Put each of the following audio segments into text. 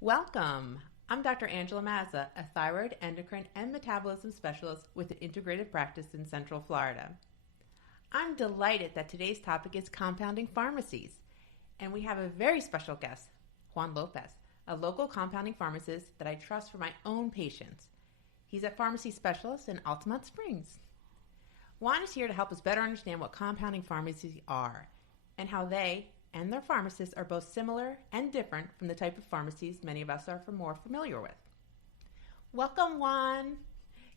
Welcome. I'm Dr. Angela Mazza, a thyroid, endocrine, and metabolism specialist with an integrative practice in Central Florida. I'm delighted that today's topic is compounding pharmacies, and we have a very special guest, Juan Lopez, a local compounding pharmacist that I trust for my own patients. He's a pharmacy specialist in Altamont Springs. Juan is here to help us better understand what compounding pharmacies are and how they and their pharmacists are both similar and different from the type of pharmacies many of us are more familiar with. Welcome, Juan.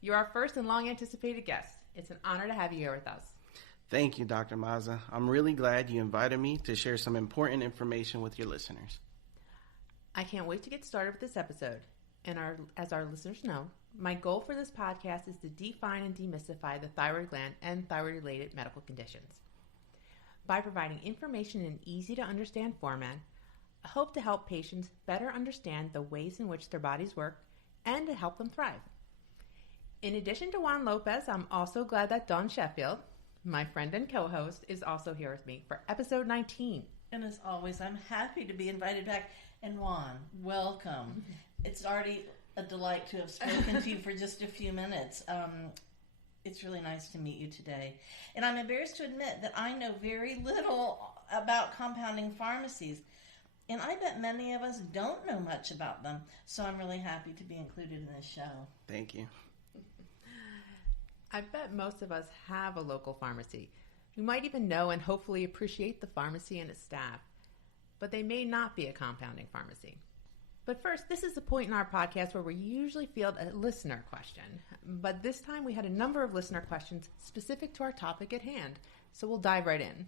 You're our first and long-anticipated guest. It's an honor to have you here with us. Thank you, Dr. Mazza. I'm really glad you invited me to share some important information with your listeners. I can't wait to get started with this episode. And as our listeners know, my goal for this podcast is to define and demystify the thyroid gland and thyroid-related medical conditions. By providing information in an easy-to-understand format, I hope to help patients better understand the ways in which their bodies work and to help them thrive. In addition to Juan Lopez, I'm also glad that Dawn Sheffield, my friend and co-host, is also here with me for episode 19. And as always, I'm happy to be invited back. And Juan, welcome. It's already a delight to have spoken to you for just a few minutes. It's really nice to meet you today. And I'm embarrassed to admit that I know very little about compounding pharmacies. And I bet many of us don't know much about them. So I'm really happy to be included in this show. Thank you. I bet most of us have a local pharmacy. We might even know and hopefully appreciate the pharmacy and its staff. But they may not be a compounding pharmacy. But first, this is the point in our podcast where we usually field a listener question. But this time we had a number of listener questions specific to our topic at hand. So we'll dive right in.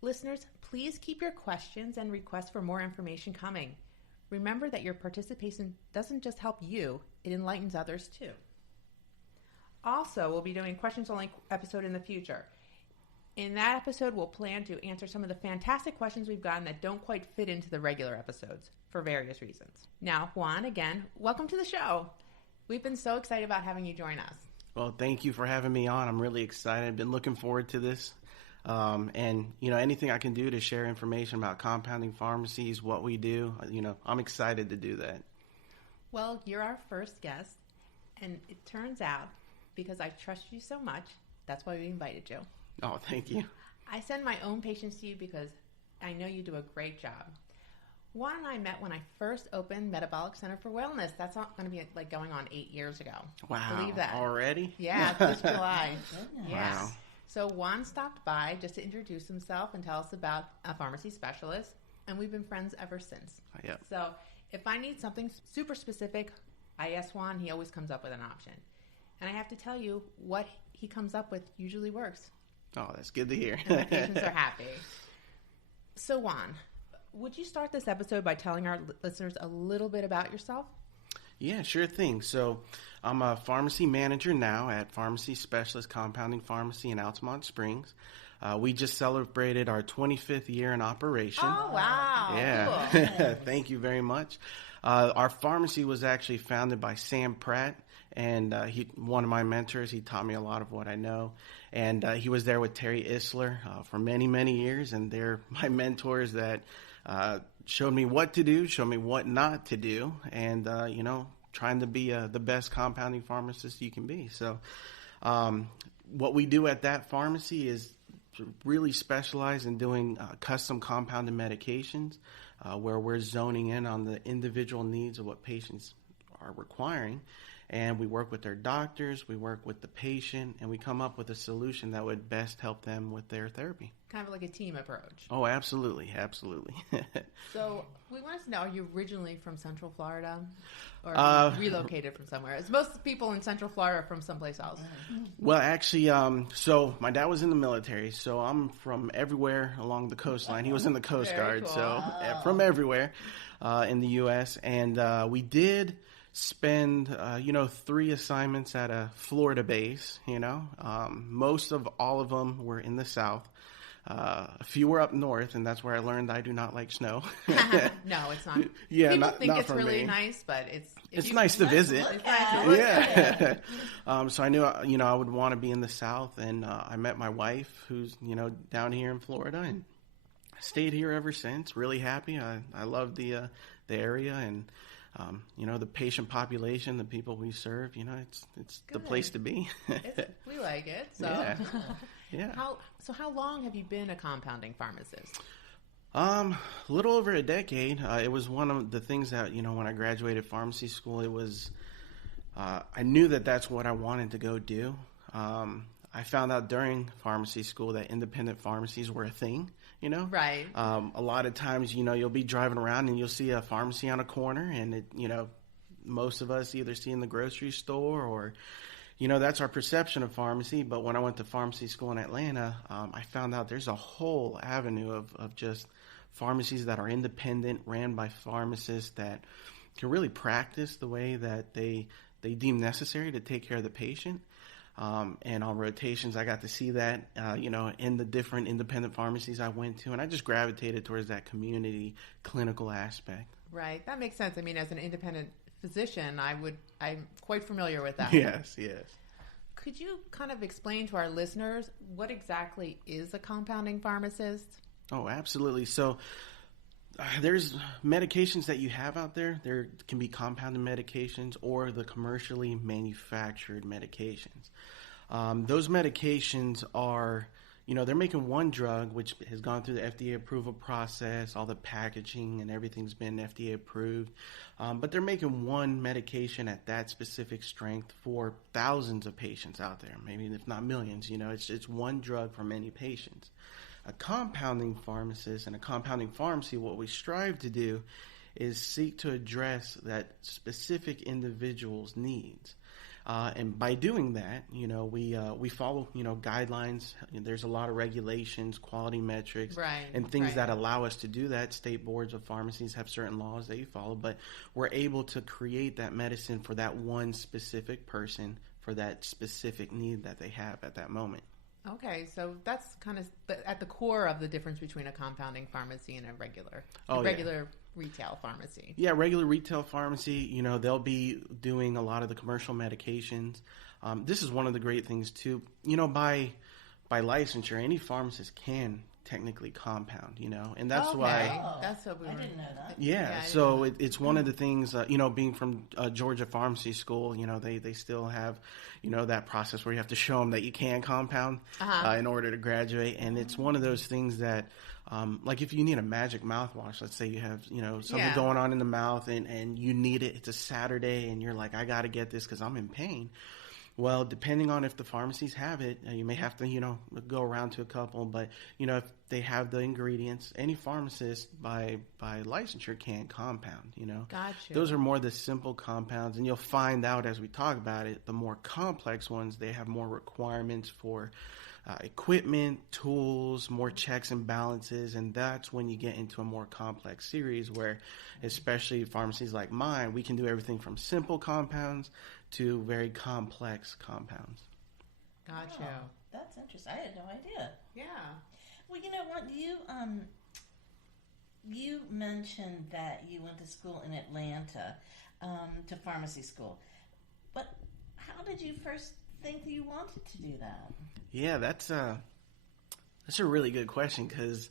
Listeners, please keep your questions and requests for more information coming. Remember that your participation doesn't just help you, it enlightens others too. Also, we'll be doing a questions only episode in the future. In that episode, we'll plan to answer some of the fantastic questions we've gotten that don't quite fit into the regular episodes for various reasons. Now, Juan, again, welcome to the show. We've been so excited about having you join us. Well, thank you for having me on. I'm really excited. I've been looking forward to this. And, anything I can do to share information about compounding pharmacies, what we do, I'm excited to do that. Well, you're our first guest, and it turns out, because I trust you so much, that's why we invited you. Oh, thank you. I send my own patients to you because I know you do a great job. Juan and I met when I first opened Metabolic Center for Wellness. That's not going to be going on 8 years ago. Wow. Believe that. Already? Yeah, this July. Yes. Wow. So Juan stopped by just to introduce himself and tell us about a pharmacy specialist, and we've been friends ever since. Yep. So if I need something super specific, I ask Juan. He always comes up with an option. And I have to tell you, what he comes up with usually works. Oh, that's good to hear. And the patients are happy. So Juan, would you start this episode by telling our listeners a little bit about yourself? Yeah, sure thing. So I'm a pharmacy manager now at Pharmacy Specialist Compounding Pharmacy in Altamont Springs. We just celebrated our 25th year in operation. Oh, wow. Yeah. Cool. Thank you very much. Our pharmacy was actually founded by Sam Pratt, and one of my mentors. He taught me a lot of what I know. And he was there with Terry Isler for many, many years, and they're my mentors that showed me what to do, showed me what not to do, and, trying to be the best compounding pharmacist you can be. So what we do at that pharmacy is really specialize in doing custom compounded medications where we're zoning in on the individual needs of what patients are requiring. And we work with their doctors, we work with the patient, and we come up with a solution that would best help them with their therapy. Kind of like a team approach. Oh, absolutely, absolutely. So we want to know, are you originally from Central Florida? Or are you relocated from somewhere? As most people in Central Florida are from someplace else. Well, actually, so my dad was in the military, so I'm from everywhere along the coastline. He was in the Coast Guard, cool. So from everywhere in the U.S. And we did spend, 3 assignments at a Florida base, most of all of them were in the South. A few were up north, and that's where I learned I do not like snow. No, it's not. Yeah, people not, think not it's for really me. nice, but it's nice to visit. It's nice to visit. Yeah. So I knew, I would want to be in the South, and I met my wife, who's, down here in Florida, and stayed here ever since. Really happy. I love the the area and, the patient population, the people we serve, it's the place to be. We like it. So, yeah. How long have you been a compounding pharmacist? A little over a decade. It was one of the things that, when I graduated pharmacy school, it was, I knew that that's what I wanted to go do. I found out during pharmacy school that independent pharmacies were a thing, Right. A lot of times, you'll be driving around and you'll see a pharmacy on a corner and it, most of us either see in the grocery store or, that's our perception of pharmacy. But when I went to pharmacy school in Atlanta, I found out there's a whole avenue of just pharmacies that are independent, ran by pharmacists that can really practice the way that they deem necessary to take care of the patient. And on rotations, I got to see that, in the different independent pharmacies I went to, and I just gravitated towards that community clinical aspect. Right. That makes sense. I mean, as an independent physician, I'm quite familiar with that. Yes. Could you kind of explain to our listeners what exactly is a compounding pharmacist? Oh, absolutely. So there's medications that you have out there. There can be compounded medications or the commercially manufactured medications. Those medications are, they're making one drug, which has gone through the FDA approval process, all the packaging and everything's been FDA approved. But they're making one medication at that specific strength for thousands of patients out there, maybe if not millions. It's one drug for many patients. A compounding pharmacist and a compounding pharmacy, what we strive to do is seek to address that specific individual's needs. And by doing that, we follow, guidelines. There's a lot of regulations, quality metrics, and things that allow us to do that. State boards of pharmacies have certain laws that you follow, but we're able to create that medicine for that one specific person for that specific need that they have at that moment. Okay, so that's kind of at the core of the difference between a compounding pharmacy and a regular retail pharmacy. Yeah, regular retail pharmacy, they'll be doing a lot of the commercial medications. This is one of the great things too. By licensure, any pharmacist can technically compound, and that's why. That's what I didn't know that. Yeah, so it's one of the things, being from Georgia Pharmacy School, they still have, that process where you have to show them that you can compound in order to graduate. And it's one of those things that, like if you need a magic mouthwash, let's say you have, something going on in the mouth and you need it, it's a Saturday and you're like, I got to get this because I'm in pain. Well, depending on if the pharmacies have it, you may have to, go around to a couple. But, if they have the ingredients, any pharmacist by licensure can compound, Gotcha. Those are more the simple compounds. And you'll find out as we talk about it, the more complex ones, they have more requirements for equipment, tools, more checks and balances. And that's when you get into a more complex series where, especially pharmacies like mine, we can do everything from simple compounds to very complex compounds. Gotcha. Oh, that's interesting. I had no idea. Yeah. Well, you know what? You mentioned that you went to school in Atlanta, to pharmacy school. But how did you first think that you wanted to do that? Yeah, that's a really good question because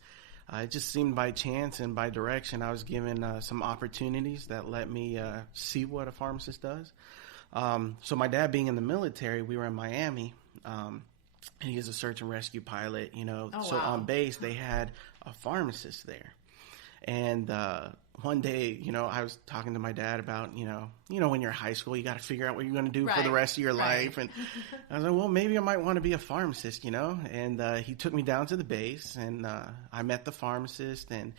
it just seemed by chance and by direction I was given some opportunities that let me see what a pharmacist does. So my dad being in the military, we were in Miami, and he is a search and rescue pilot, on base they had a pharmacist there. And one day, I was talking to my dad about, when you're in high school, you got to figure out what you're going to do for the rest of your life. And I was like, well, maybe I might want to be a pharmacist, and he took me down to the base and I met the pharmacist, and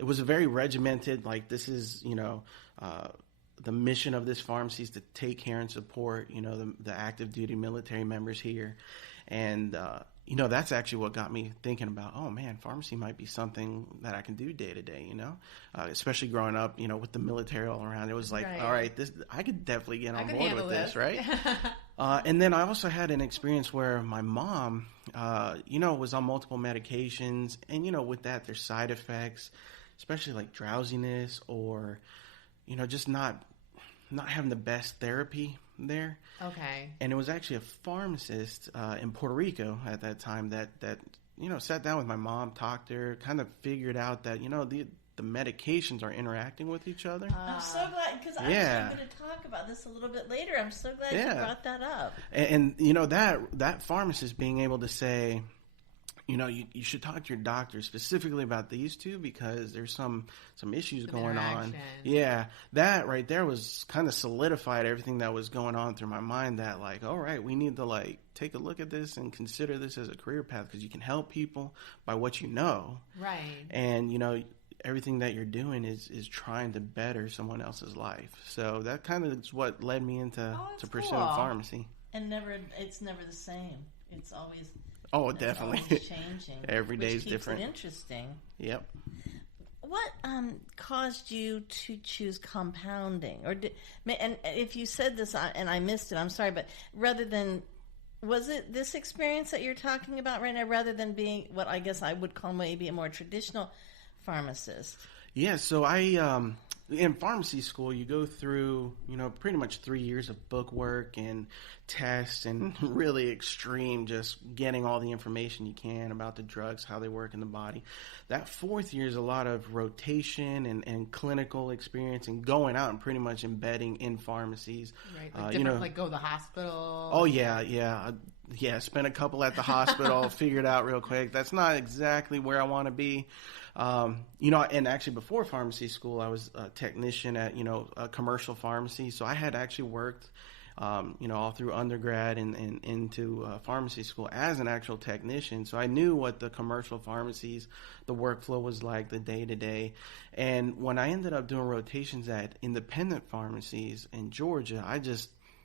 it was a very regimented, like this is, the mission of this pharmacy is to take care and support, the active duty military members here. And, that's actually what got me thinking about, oh man, pharmacy might be something that I can do day to day, especially growing up, with the military all around. It was like, all right, I could definitely get on board with this, right? And then I also had an experience where my mom, was on multiple medications, and, with that, there's side effects, especially like drowsiness or, just not having the best therapy there. Okay. And it was actually a pharmacist in Puerto Rico at that time that sat down with my mom, talked to her, kind of figured out that, the medications are interacting with each other. I'm so glad, because I'm going to talk about this a little bit later. I'm so glad you brought that up. And that pharmacist being able to say, you should talk to your doctor specifically about these two because there's some issues going on. Yeah, that right there was kind of solidified everything that was going on through my mind, that like, all right, we need to take a look at this and consider this as a career path because you can help people by what you know. Right. And, everything that you're doing is trying to better someone else's life. So that kind of is what led me into pursuing pharmacy. And it's never the same. It's always... Oh, definitely. Always changing. Every day is different. It interesting. Yep. What caused you to choose compounding? And if you said this and I missed it, I'm sorry, but was it this experience that you're talking about right now, rather than being what I guess I would call maybe a more traditional pharmacist? Yeah, so I in pharmacy school, you go through, pretty much 3 years of book work and tests and really extreme, just getting all the information you can about the drugs, how they work in the body. That 4th year is a lot of rotation and clinical experience and going out and pretty much embedding in pharmacies. Right, like go to the hospital. Oh, yeah. Spent a couple at the hospital, figured out real quick. That's not exactly where I want to be. And actually before pharmacy school, I was a technician at, a commercial pharmacy. So I had actually worked, all through undergrad and into pharmacy school as an actual technician. So I knew what the commercial pharmacies, the workflow was like, the day to day. And when I ended up doing rotations at independent pharmacies in Georgia,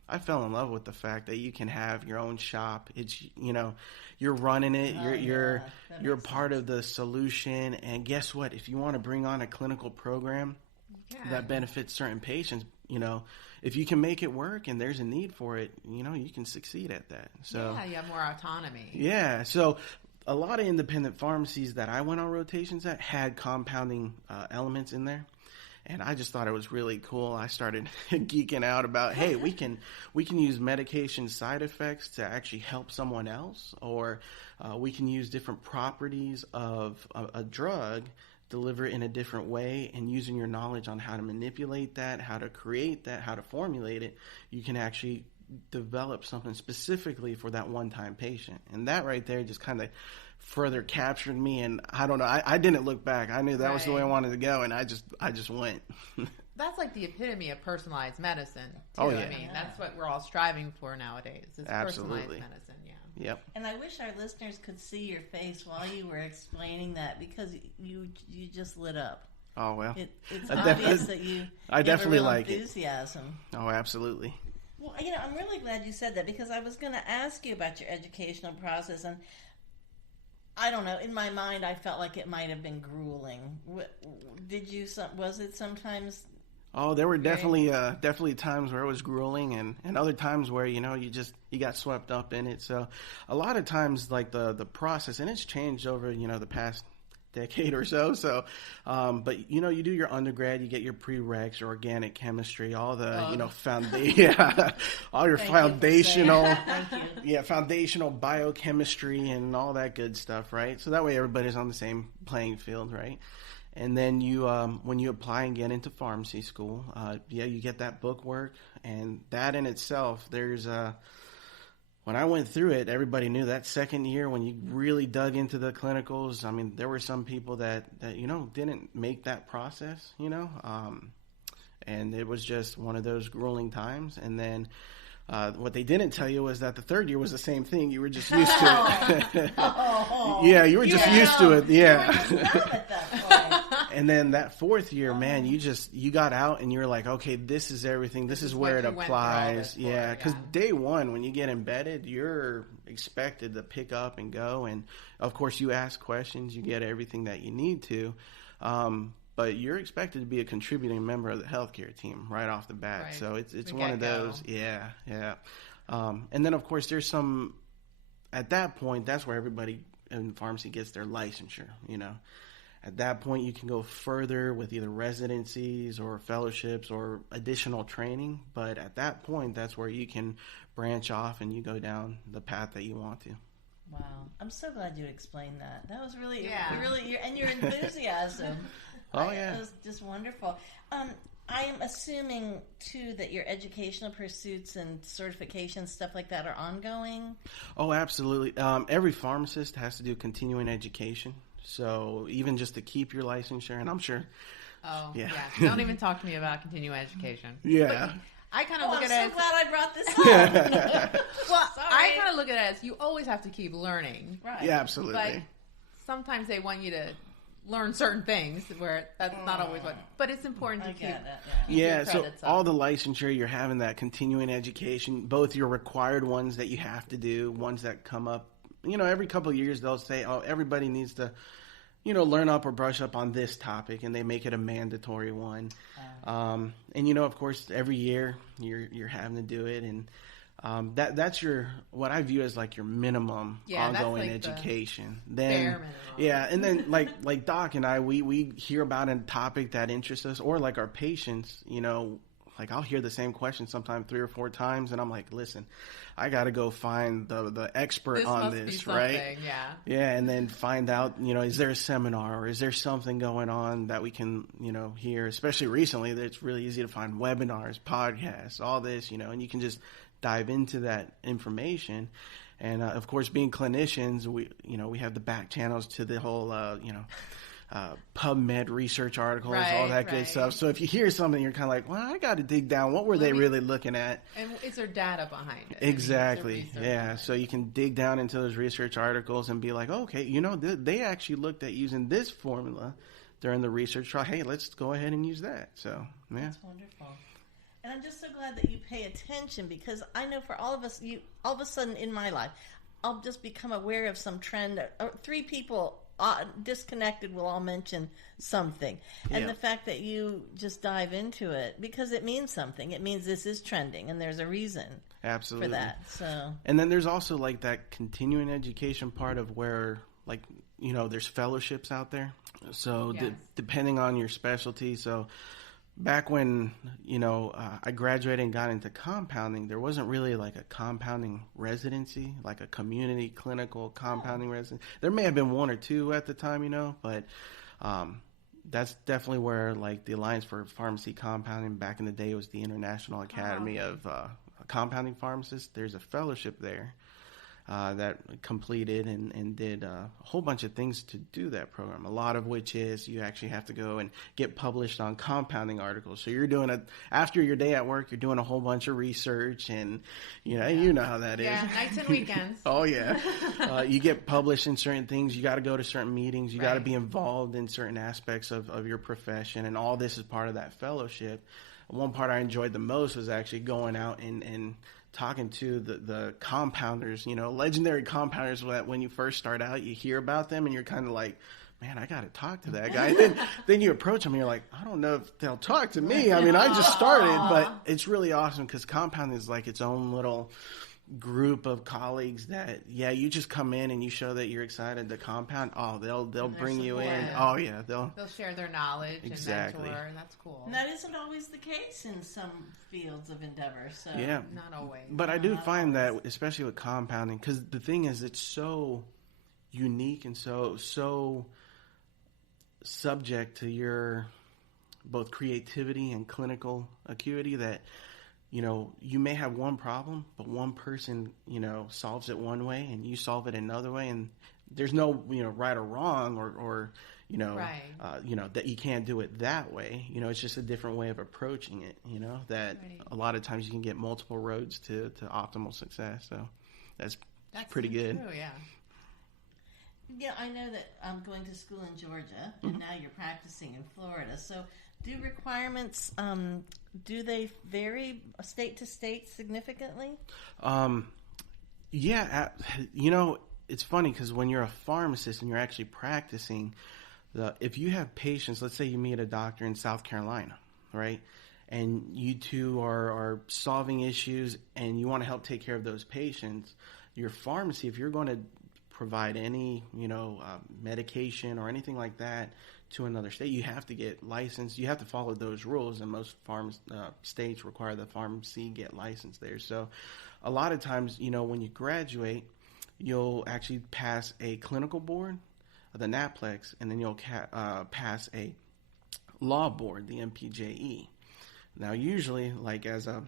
I fell in love with the fact that you can have your own shop. It's, you're running it. You're part of the solution. And guess what? If you want to bring on a clinical program that benefits certain patients, if you can make it work and there's a need for it, you can succeed at that. So you have more autonomy. Yeah. So a lot of independent pharmacies that I went on rotations at had compounding elements in there. And I just thought it was really cool. I started geeking out about, hey, we can use medication side effects to actually help someone else, or we can use different properties of a drug, deliver it in a different way, and using your knowledge on how to manipulate that, how to create that, how to formulate it, you can actually develop something specifically for that one-time patient. And that right there just kind of further captured me, and I don't know, I didn't look back. I knew that was the way I wanted to go, and I just went. That's like the epitome of personalized medicine, too. Oh, yeah. I mean, that's what we're all striving for nowadays, is personalized medicine, Yep. And I wish our listeners could see your face while you were explaining that, because you just lit up. Oh, well. It's obvious that you have a real enthusiasm. Oh, absolutely. Well, I'm really glad you said that, because I was going to ask you about your educational process, and I don't know, in my mind I felt like it might have been grueling. Was it sometimes? Oh, there were definitely times where it was grueling, and other times where, you got swept up in it. So a lot of times, like the process, and it's changed over, the past decade or so. So, but you do your undergrad, you get your prereqs, your organic chemistry, all the all your foundational, foundational biochemistry and all that good stuff, right? So that way everybody's on the same playing field, right? And then you, when you apply and get into pharmacy school, you get that book work, and that in itself, when I went through it, everybody knew that second year when you really dug into the clinicals. I mean, there were some people that didn't make that process, and it was just one of those grueling times. And then what they didn't tell you was that the third year was the same thing. You were just used to it. Yeah, you were just used to it. Yeah. And then that fourth year, man, you got out and you're like, okay, this is everything. This is where it applies. Yeah, because day one, when you get embedded, you're expected to pick up and go. And, of course, you ask questions. You get everything that you need to. But you're expected to be a contributing member of the healthcare team right off the bat. Right. So it's one of those. Yeah. And then, of course, there's some – at that point, that's where everybody in pharmacy gets their licensure, At that point, you can go further with either residencies or fellowships or additional training. But at that point, that's where you can branch off and you go down the path that you want to. Wow. I'm so glad you explained that. That was really, and your enthusiasm. Oh, yeah. It was just wonderful. I am assuming, too, that your educational pursuits and certifications, stuff like that, are ongoing? Oh, absolutely. Every pharmacist has to do continuing education. So even just to keep your licensure, and I'm sure. Oh, yeah. Don't even talk to me about continuing education. Yeah. I kind of look at it I'm as... so glad I brought this up. Well, Sorry. I kind of look at it as you always have to keep learning. Right. Yeah, absolutely. But sometimes they want you to learn certain things where that's not always what... But it's important to I keep... get it, keep Yeah, your so credits up. all the licensure, you're having that continuing education, both your required ones that you have to do, ones that come up, every couple of years they'll say, oh, everybody needs to, learn up or brush up on this topic, and they make it a mandatory one. And of course, every year you're having to do it, and that's what I view as like your minimum ongoing that's like education. The then bare minimum. yeah, and then like Doc and I, we hear about a topic that interests us, or like our patients, like I'll hear the same question sometimes 3 or 4 times, and I'm like, listen, I got to go find the expert on this, right? Yeah. Yeah, and then find out, is there a seminar or is there something going on that we can, hear? Especially recently, it's really easy to find webinars, podcasts, all this, and you can just dive into that information. And of course, being clinicians, we have the back channels to the whole, PubMed research articles, all that good stuff. So if you hear something, you're kind of like, well, I got to dig down. What were they really looking at? And is there data behind it? Exactly. Yeah. So you can dig down into those research articles and be like, okay, they actually looked at using this formula during the research trial. Hey, let's go ahead and use that. So, yeah. That's wonderful. And I'm just so glad that you pay attention, because I know for all of us, all of a sudden in my life, I'll just become aware of some trend. 3 people disconnected will all mention something. And the fact that you just dive into it, because it means something. It means this is trending, and there's a reason Absolutely. for that. So, and then there's also like that continuing education part of where, like, there's fellowships out there. So depending on your specialty. So back when, I graduated and got into compounding, there wasn't really like a compounding residency, like a community clinical compounding residency. There may have been 1 or 2 at the time, but that's definitely where, like, the Alliance for Pharmacy Compounding, back in the day, was the International Academy of Compounding Pharmacists. There's a fellowship there that completed and did a whole bunch of things to do that program, a lot of which is you actually have to go and get published on compounding articles. So you're doing after your day at work, you're doing a whole bunch of research, and you know how that is. Yeah, nights and weekends. Oh, yeah. You get published in certain things. You got to go to certain meetings. You got to be involved in certain aspects of your profession, and all this is part of that fellowship. One part I enjoyed the most was actually going out and talking to the compounders, legendary compounders that when you first start out, you hear about them and you're kind of like, man, I got to talk to that guy. Then you approach them and you're like, I don't know if they'll talk to me. I mean, I just started, but it's really awesome because compounding is like its own little group of colleagues that, you just come in and you show that you're excited to compound. Oh, they'll bring you in. Oh, yeah. They'll share their knowledge and mentor, and that's cool. And that isn't always the case in some fields of endeavor. So not always. But I do find that, especially with compounding, because the thing is, it's so unique and so subject to your both creativity and clinical acuity that you may have one problem, but one person, solves it one way and you solve it another way, and there's no, right or wrong or that you can't do it that way. It's just a different way of approaching it, that a lot of times you can get multiple roads to optimal success. So that's pretty good. True, yeah. Yeah, I know that I'm going to school in Georgia, and now you're practicing in Florida. So do requirements, do they vary state to state significantly? It's funny because when you're a pharmacist and you're actually practicing, if you have patients, let's say you meet a doctor in South Carolina, right? And you two are solving issues and you want to help take care of those patients, your pharmacy, if you're going to provide any, medication or anything like that to another state, you have to get licensed. You have to follow those rules, and most states require the pharmacy get licensed there. So a lot of times, when you graduate, you'll actually pass a clinical board, the NAPLEX, and then you'll pass a law board, the MPJE. Now, usually, like as a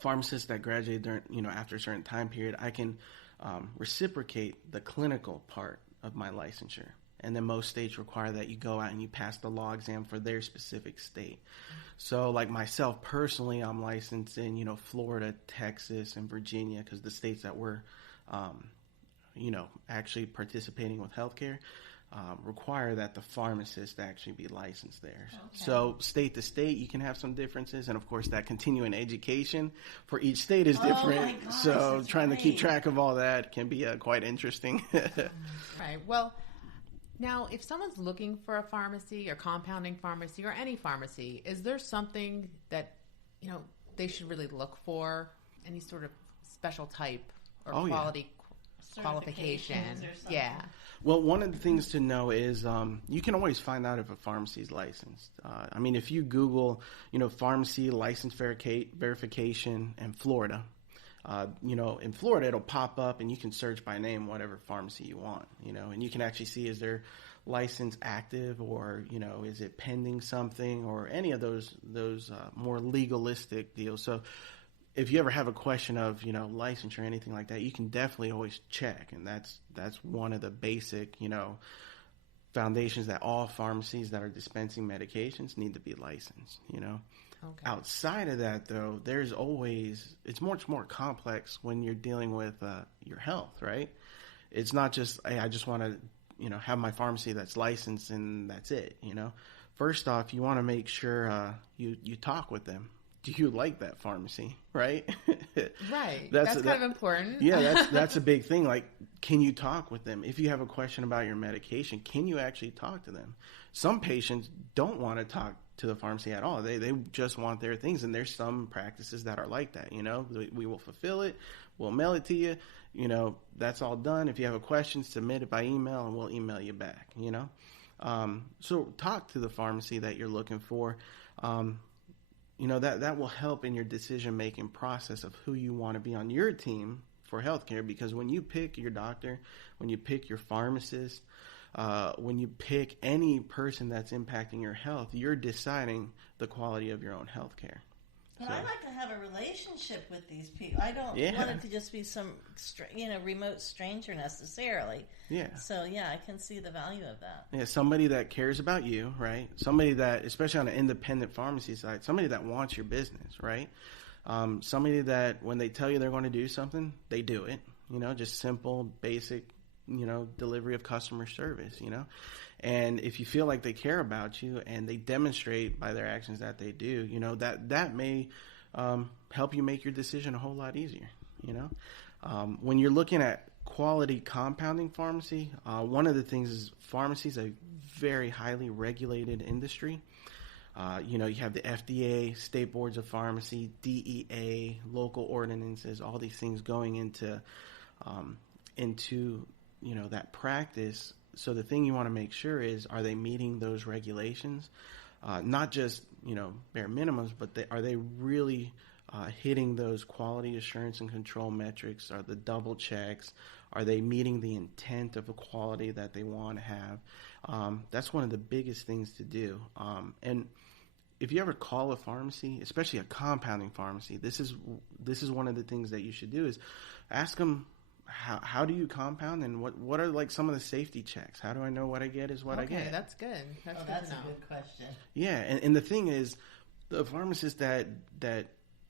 pharmacist that graduated during, after a certain time period, I can reciprocate the clinical part of my licensure. And then most states require that you go out and you pass the law exam for their specific state. So like myself personally, I'm licensed in, Florida, Texas, and Virginia, because the states that we're, actually participating with healthcare require that the pharmacist actually be licensed there. Okay. So state to state, you can have some differences. And of course, that continuing education for each state is different. Oh my gosh, so trying to keep track of all that can be quite interesting. Right. Well, now, if someone's looking for a pharmacy or compounding pharmacy or any pharmacy, is there something that, they should really look for? Any sort of special type or quality qualification? Yeah. Well, one of the things to know is you can always find out if a pharmacy is licensed. If you Google, pharmacy license verification in Florida, in Florida, it'll pop up and you can search by name whatever pharmacy you want, and you can actually see is their license active or, is it pending something or any of those more legalistic deals. So if you ever have a question of, licensure or anything like that, you can definitely always check. And that's one of the basic, foundations that all pharmacies that are dispensing medications need to be licensed, Okay. Outside of that, though, it's much more complex when you're dealing with your health, right? It's not just, hey, I just want to, have my pharmacy that's licensed and that's it, First off, you want to make sure you talk with them. Do you like that pharmacy, right? Right. That's kind of important. Yeah, that's a big thing. Like, can you talk with them? If you have a question about your medication, can you actually talk to them? Some patients don't want to talk to the pharmacy at all. They just want their things, and there's some practices that are like that. We will fulfill it, we'll mail it to you. That's all done. If you have a question, submit it by email, and we'll email you back. So talk to the pharmacy that you're looking for. That will help in your decision-making process of who you want to be on your team for healthcare, because when you pick your doctor, when you pick your pharmacist, when you pick any person that's impacting your health, you're deciding the quality of your own healthcare. But I like to have a relationship with these people. I don't want it to just be some, remote stranger necessarily. Yeah. So, I can see the value of that. Yeah, somebody that cares about you, right? Somebody that, especially on the independent pharmacy side, somebody that wants your business, right? Somebody that when they tell you they're going to do something, they do it. Just simple, basic, delivery of customer service, And if you feel like they care about you and they demonstrate by their actions that they do, that may help you make your decision a whole lot easier, When you're looking at quality compounding pharmacy, one of the things is pharmacy is a very highly regulated industry. You have the FDA, state boards of pharmacy, DEA, local ordinances, all these things going into that practice. So the thing you want to make sure is, are they meeting those regulations? Not just, bare minimums, but are they really hitting those quality assurance and control metrics? Are the double checks? Are they meeting the intent of the quality that they want to have? That's one of the biggest things to do. And if you ever call a pharmacy, especially a compounding pharmacy, this is one of the things that you should do is ask them, how do you compound, and what are like some of the safety checks? How do I know what I get is what I get? Okay, that's good. That's a good question. Yeah, and the thing is, the pharmacist that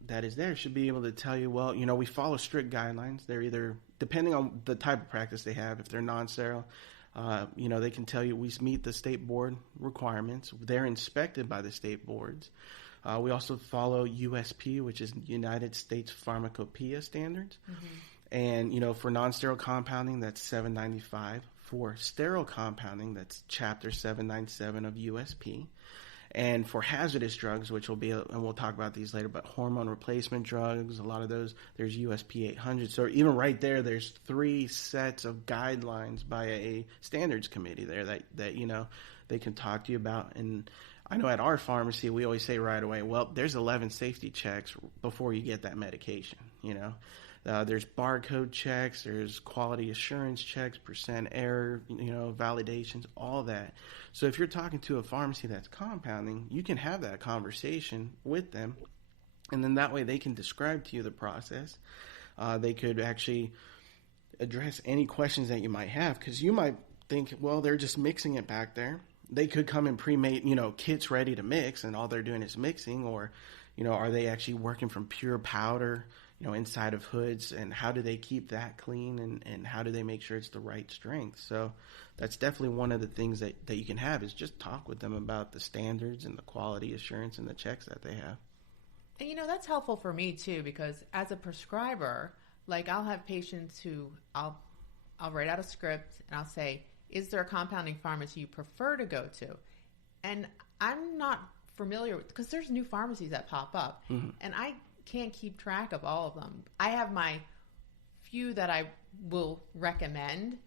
is there should be able to tell you, well, we follow strict guidelines. They're either, depending on the type of practice they have, if they're non-sterile, they can tell you we meet the state board requirements. They're inspected by the state boards. We also follow USP, which is United States Pharmacopoeia standards. Mm-hmm. And, for non-sterile compounding, that's 795. For sterile compounding, that's Chapter 797 of USP. And for hazardous drugs, which will be, and we'll talk about these later, but hormone replacement drugs, a lot of those, there's USP 800. So even right there, there's 3 sets of guidelines by a standards committee there that they can talk to you about. And I know at our pharmacy, we always say right away, well, there's 11 safety checks before you get that medication, There's barcode checks, there's quality assurance checks, percent error, validations, all that. So if you're talking to a pharmacy that's compounding, you can have that conversation with them, and then that way they can describe to you the process. They could actually address any questions that you might have, because you might think, well, they're just mixing it back there. They could come in pre-made, kits ready to mix, and all they're doing is mixing, or, are they actually working from pure powder, inside of hoods, and how do they keep that clean, and how do they make sure it's the right strength? So that's definitely one of the things that you can have, is just talk with them about the standards and the quality assurance and the checks that they have. And that's helpful for me too, because as a prescriber, like I'll have patients who I'll write out a script and I'll say, is there a compounding pharmacy you prefer to go to? And I'm not familiar with, because there's new pharmacies that pop up, mm-hmm. and I can't keep track of all of them. I have my few that I will recommend,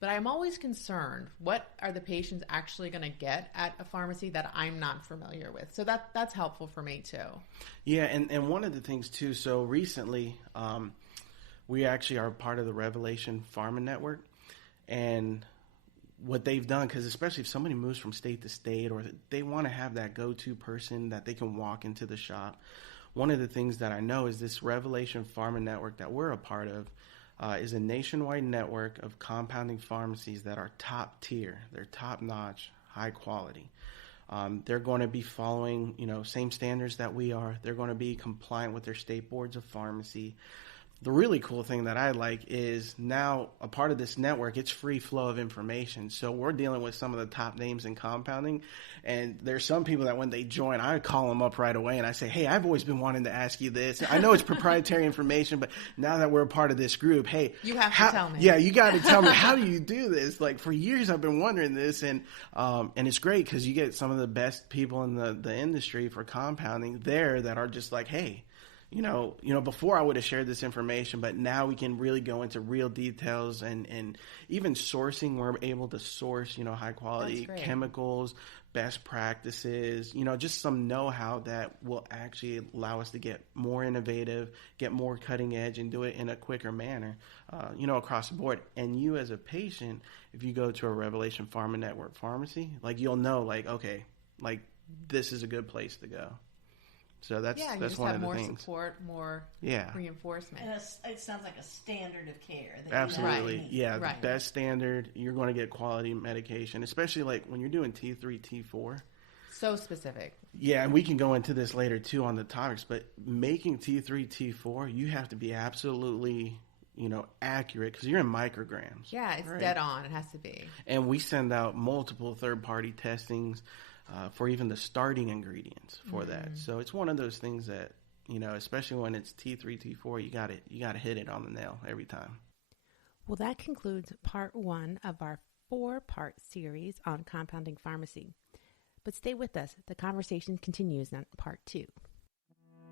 but I'm always concerned, what are the patients actually going to get at a pharmacy that I'm not familiar with? So that's helpful for me too. Yeah, and one of the things too, so recently we actually are part of the Revelation Pharma Network, and what they've done, because especially if somebody moves from state to state, or they want to have that go-to person that they can walk into the shop, one of the things that I know is this Revelation Pharma Network that we're a part of is a nationwide network of compounding pharmacies that are top tier. They're top-notch, high quality. They're going to be following, same standards that we are. They're going to be compliant with their state boards of pharmacy. The really cool thing that I like is now a part of this network, it's free flow of information. So we're dealing with some of the top names in compounding. And there's some people that when they join, I call them up right away and I say, hey, I've always been wanting to ask you this. I know it's proprietary information, but now that we're a part of this group, hey. You have to tell me. Yeah, you got to tell me, how do you do this? Like for years I've been wondering this. And it's great because you get some of the best people in the industry for compounding there that are just like, hey, before I would have shared this information, but now we can really go into real details and even sourcing. We're able to source, high quality chemicals, best practices, just some know-how that will actually allow us to get more innovative, get more cutting edge, and do it in a quicker manner, across the board. And you as a patient, if you go to a Revelation Pharma Network pharmacy, like you'll know, like, okay, like this is a good place to go. So that's one of the things. Yeah, you just have more support, more reinforcement. And it sounds like a standard of care. Absolutely. Right. Yeah, the best standard. You're going to get quality medication, especially like when you're doing T3, T4. So specific. Yeah, and we can go into this later too on the topics, but making T3, T4, you have to be absolutely, accurate because you're in micrograms. Yeah, it's dead on. It has to be. And we send out multiple third-party testings for even the starting ingredients for that. So it's one of those things that, especially when it's T3, T4, you got to hit it on the nail every time. Well, that concludes part 1 of our 4-part series on compounding pharmacy. But stay with us. The conversation continues on part 2.